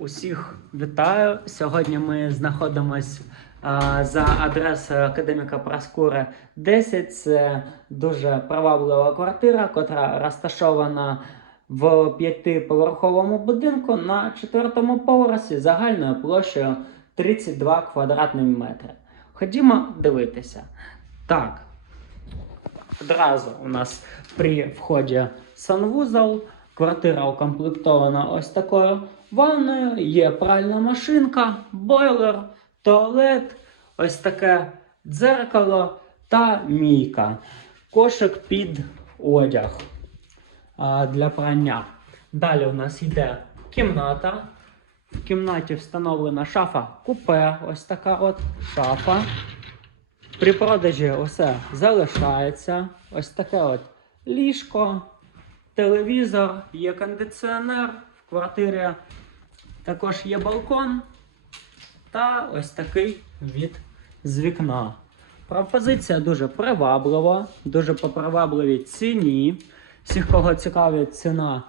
Усіх вітаю. Сьогодні ми знаходимось а, за адресою академіка Праскури 10. Це дуже приваблива квартира, котра розташована в п'ятиповерховому будинку на четвертому поверсі загальною площею 32 квадратні метри. Ходімо дивитися. Так, Одразу у нас при вході санвузол. Квартира укомплектована ось такою ванною, є пральна машинка, бойлер, туалет, ось таке дзеркало та мійка. Кошик під одяг а, для прання. Далі у нас йде кімната. В кімнаті встановлена шафа купе, ось така от шафа. При продажі усе залишається. Ось таке от ліжко, телевізор, є кондиціонер в квартирі. Також є балкон та ось такий від з вікна. Пропозиція дуже приваблива, дуже по привабливій ціні. Всіх, кого цікавить ціна,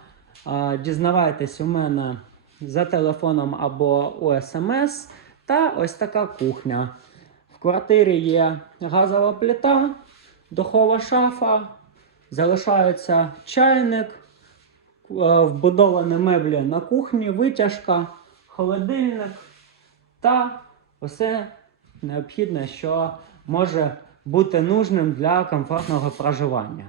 дізнавайтесь у мене за телефоном або у смс. Та ось така кухня. В квартирі є газова плита, духова шафа, залишається чайник, е, вбудовані меблі на кухні, витяжка, холодильник та усе необхідне, що може бути нужним для комфортного проживання.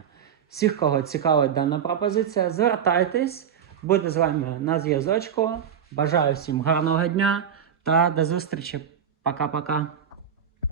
Всіх, кого цікавить дана пропозиція, звертайтесь, буде з вами на зв'язочку. Бажаю всім гарного дня та до зустрічі. Пока-пока.